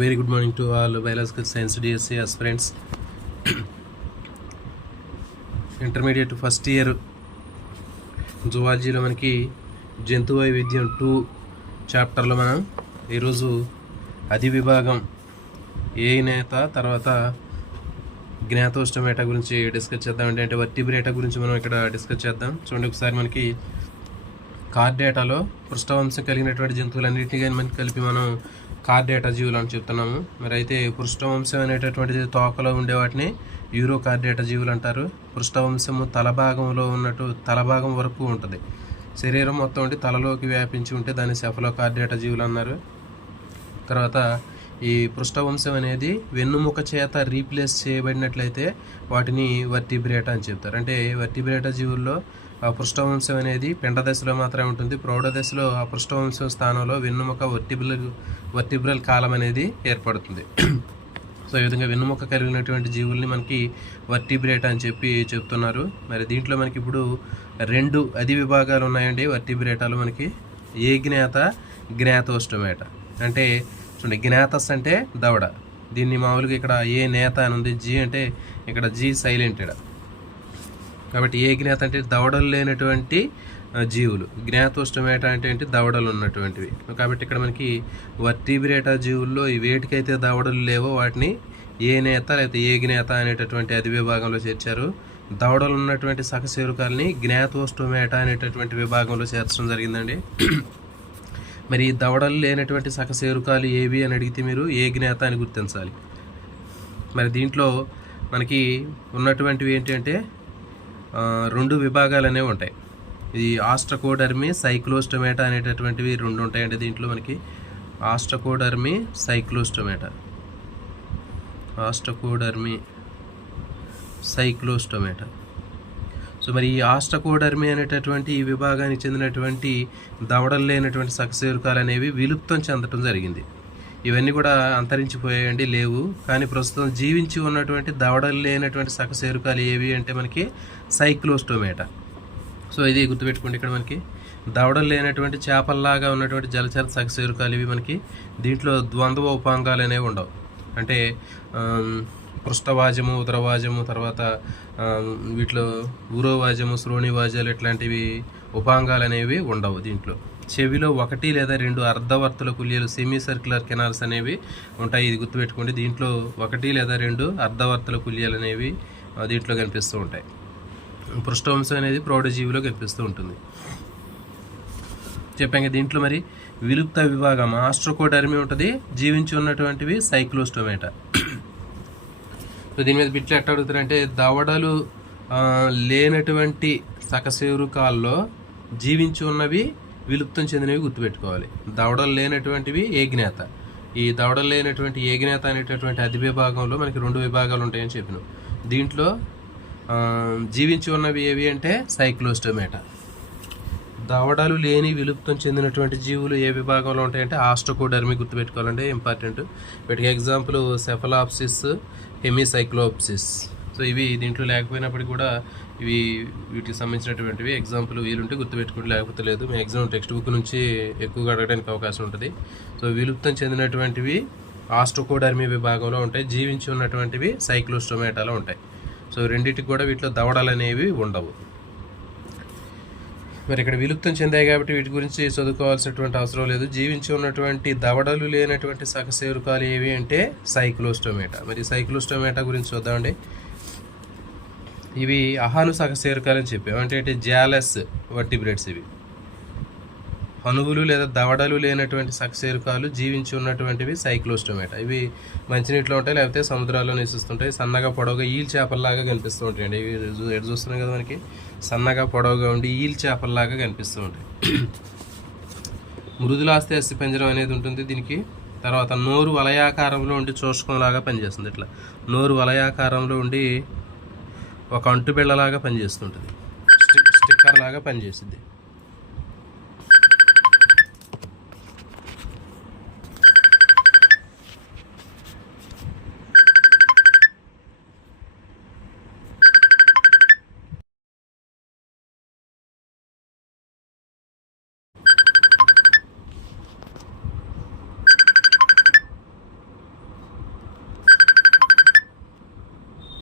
Very good morning to all biological science DSC aspirants. Intermediate first year జువాలజీలో మనకి జంతు వైవిధ్యం 2 చాప్టర్లో మనం ఈరోజు అధి విభాగం ఏ నేత తర్వాత జ్ఞాతోష్టమేట గురించి డిస్కస్ చేద్దాం. అంటే వర్టిబ్రేటా గురించి మనం ఇక్కడ డిస్కస్ చేద్దాం. చూడండి ఒకసారి మనకి కార్డేటాలో పృష్ఠవంశం కలిగినటువంటి జంతువులన్నింటినీ మనకి కలిపి మనం కార్డేటా జీవులు అని చెప్తున్నాము. మరి అయితే పృష్ఠవంశం అనేటటువంటిది తోకలో ఉండే వాటిని యూరో కార్డేటా జీవులు అంటారు. పృష్ఠవంశము తలభాగం వరకు ఉంటుంది. శరీరం మొత్తం ఉండి తలలోకి వ్యాపించి ఉంటే దాన్ని సెఫలో కార్డేటా జీవులు అన్నారు. తర్వాత ఈ పృష్ఠవంశం అనేది వెన్నుముక చేత రీప్లేస్ చేయబడినట్లయితే వాటిని వర్టిబ్రేటా అని చెప్తారు. అంటే వర్టిబ్రేటా జీవుల్లో ఆ పృష్ఠవంశం అనేది పిండ దశలో మాత్రమే ఉంటుంది. ప్రౌఢ దశలో ఆ పృష్ఠవంశం స్థానంలో వెన్నుముక వర్టిబ్రల్ కాలం అనేది ఏర్పడుతుంది. సో ఈ విధంగా వెన్నుముక కలిగినటువంటి జీవుల్ని మనకి వర్టిబ్రేటా అని చెప్తున్నారు. మరి దీంట్లో మనకి ఇప్పుడు 2 అధి విభాగాలు ఉన్నాయండి వర్టిబ్రేటాలు మనకి. ఏ జ్ఞాత, జ్ఞాతోష్టమేట. అంటే చూడండి, జ్ఞాతస్ అంటే దవడ. దీన్ని మామూలుగా ఇక్కడ ఏ నేత అని ఉంది, జీ అంటే ఇక్కడ జీ సైలెంటెడ్. కాబట్టి ఏ జ్ఞాత అంటే దవడలు లేనటువంటి జీవులు, జ్ఞాతోష్టమేట అంటే ఏంటి, దవడలు ఉన్నటువంటివి. కాబట్టి ఇక్కడ మనకి వర్టిబ్రేటా జీవుల్లో వేటికైతే దవడలు లేవో వాటిని ఏ నేత లేకపోతే ఏ జ్ఞాత అనేటటువంటి అధి విభాగంలో చేర్చారు. దవడలు ఉన్నటువంటి సకశేరుకాలని జ్ఞాతోష్టమేట అనేటటువంటి విభాగంలో చేర్చడం జరిగిందండి. మరి దవడలు లేనటువంటి సకశేరుకాలు ఏవి అని అడిగితే మీరు ఏ జ్ఞాత అని గుర్తించాలి. మరి దీంట్లో మనకి ఉన్నటువంటివి ఏంటంటే 2 విభాగాలు అనేవి ఉంటాయి. ఇది ఆస్ట్రకోడర్మీ, సైక్లోస్టమేటా అనేటటువంటివి 2 ఉంటాయండి దీంట్లో మనకి. ఆస్ట్రకోడర్మీ, సైక్లోస్టమేటా. సో మరి ఈ ఆస్ట్రకోడర్మీ అనేటటువంటి ఈ విభాగానికి చెందినటువంటి దవడలు లేనటువంటి సకశేరుకాలు అనేవి విలుప్తం చెందడం జరిగింది. ఇవన్నీ కూడా అంతరించిపోయాయండి, లేవు. కానీ ప్రస్తుతం జీవించి ఉన్నటువంటి దవడలు లేనటువంటి సకశేరుకాలు ఏవి అంటే మనకి సైక్లోస్టోమేటా. సో ఇది గుర్తుపెట్టుకోండి. ఇక్కడ మనకి దవడలు లేనటువంటి చేపల్లాగా ఉన్నటువంటి జలచర సకశేరుకాలు ఇవి మనకి. దీంట్లో ద్వంద్వ ఉపాంగాలు అనేవి ఉండవు. అంటే పృష్ఠవాజము, ఉదరవాజము, తర్వాత వీటిలో ఊరోవాజము, శ్రోణివాజాలు ఇట్లాంటివి ఉపాంగాలు అనేవి ఉండవు. దీంట్లో చెవిలో 1 లేదా 2 అర్ధవర్తుల కుల్యలు, సెమీ సర్క్యులర్ కెనాల్స్ అనేవి ఉంటాయి. ఇది గుర్తుపెట్టుకోండి. దీంట్లో 1 లేదా 2 అర్ధవర్తుల కుల్యలు అనేవి దీంట్లో కనిపిస్తూ ఉంటాయి. పృష్ఠవంశం అనేది ప్రౌఢజీవిలో కనిపిస్తూ ఉంటుంది. చెప్పాక దీంట్లో మరి విలుప్త విభాగం ఆస్ట్రోకోడర్మీ ఉంటుంది, జీవించి ఉన్నటువంటివి సైక్లోస్టోమేటా. సో దీని మీద బిట్లు ఎట్లా అడుగుతారంటే దవడలు లేనటువంటి సకశేరుకాల్లో జీవించి ఉన్నవి విలుప్తం చెందినవి గుర్తుపెట్టుకోవాలి. దవడలు లేనటువంటివి ఏ జ్ఞాత. ఈ దవడలు లేనటువంటి ఏ జ్ఞాత అనేటటువంటి అధి విభాగంలో మనకి 2 విభాగాలు ఉంటాయని చెప్పినాం. దీంట్లో జీవించి ఉన్నవి ఏవి అంటే సైక్లోస్టోమేటా. దవడలు లేని విలుప్తం చెందినటువంటి జీవులు ఏ విభాగంలో ఉంటాయంటే ఆస్ట్రోకోడర్మీ గుర్తుపెట్టుకోవాలంటే ఇంపార్టెంట్. వీటికి ఎగ్జాంపుల్ సెఫలాప్సిస్, హెమిసైక్లోప్సిస్. సో ఇవి దీంట్లో లేకపోయినప్పటికీ కూడా వీటికి సంబంధించినటువంటివి ఎగ్జాంపుల్ వీలుంటే గుర్తుపెట్టుకుంటే, లేకపోతే లేదు. మీ ఎగ్జామ్ టెక్స్ట్ బుక్ నుంచి ఎక్కువగా అడగడానికి అవకాశం ఉంటుంది. సో విలుప్తం చెందినటువంటివి ఆస్ట్రోకోడర్మీ విభాగంలో ఉంటాయి, జీవించి ఉన్నటువంటివి సైక్లోస్టోమేటాలో ఉంటాయి. సో రెండింటికి కూడా వీటిలో దవడలు అనేవి ఉండవు. మరి ఇక్కడ విలుప్తం చెందాయి కాబట్టి వీటి గురించి చదువుకోవాల్సినటువంటి అవసరం లేదు. జీవించి ఉన్నటువంటి దవడలు లేనటువంటి సకశేరుకాలు ఏవి అంటే సైక్లోస్టోమేటా. మరి సైక్లోస్టోమేటా గురించి చూద్దామండి. ఇవి అహాను సకశేరుకాలు అని చెప్పాము. అంటే జాలస్ వర్టిబ్రేట్స్. ఇవి అణువులు లేదా దవడలు లేనటువంటి సకశేరుకాలు జీవించి ఉన్నటువంటివి సైక్లోస్టోమేటా. ఇవి మంచినీటిలో ఉంటాయి, లేకపోతే సముద్రాల్లో నివసిస్తుంటాయి. సన్నగా పొడవుగా ఈల్ చేపల్లాగా కనిపిస్తూ ఉంటాయండి. ఇవి ఎటు చూస్తున్నాయి కదా మనకి, సన్నగా పొడవుగా ఉండి ఈల్ చేపల్లాగా కనిపిస్తూ ఉంటాయి. మృదులాస్థి అస్థిపంజరం అనేది ఉంటుంది దీనికి. తర్వాత నోరు వలయాకారంలో ఉండి చూషకంలాగా పనిచేస్తుంది. ఇట్లా నోరు వలయాకారంలో ఉండి ఒక అంటుబిళ్ళలాగా పనిచేస్తుంటుంది, స్టిక్కర్ లాగా పనిచేస్తుంది.